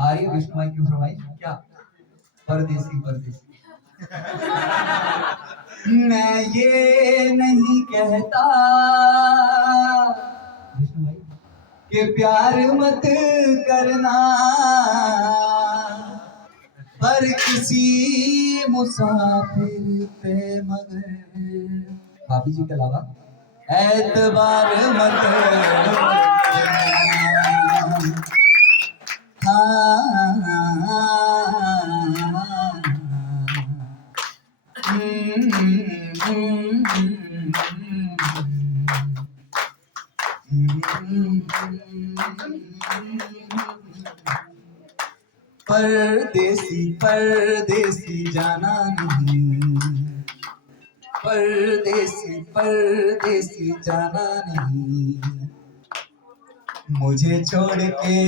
आ रही है विष्णु भाई की फरमाइश क्या? परदेसी परदेसी। मैं ये नहीं कहता विष्णु भाई कि प्यार मत करना, पर किसी मुसाफिर पे मगर भाभी जी के अलावा एतबार मत करना। परदेसी परदेसी जाना नहीं, परदेसी परदेसी जाना नहीं, मुझे छोड़ के,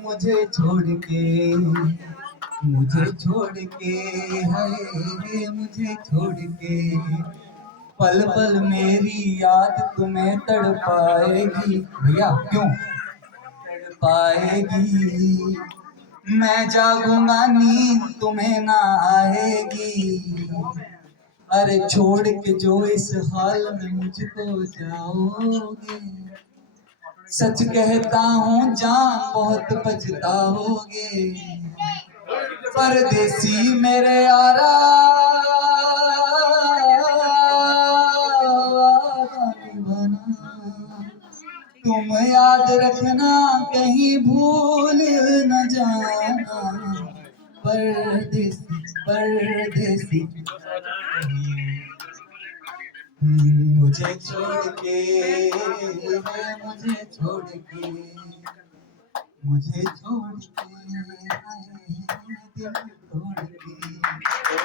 मुझे छोड़ के, मुझे छोड़ के, है मुझे छोड़ के, पल पल मेरी याद तुम्हें तड़पाएगी। भैया क्यों तड़पाएगी? मैं जागूंगा नींद तुम्हें ना आएगी। अरे छोड़ के जो इस हाल में मुझको जाओगे, सच कहता हूँ जान बहुत पछताओगे। परदेसी मेरे यारा तुम याद रखना कहीं भूल न जाना। परदेसी परदेसी मुझे छोड़ के, मुझे छोड़ के, मुझे छोड़ के, दिल तोड़ के।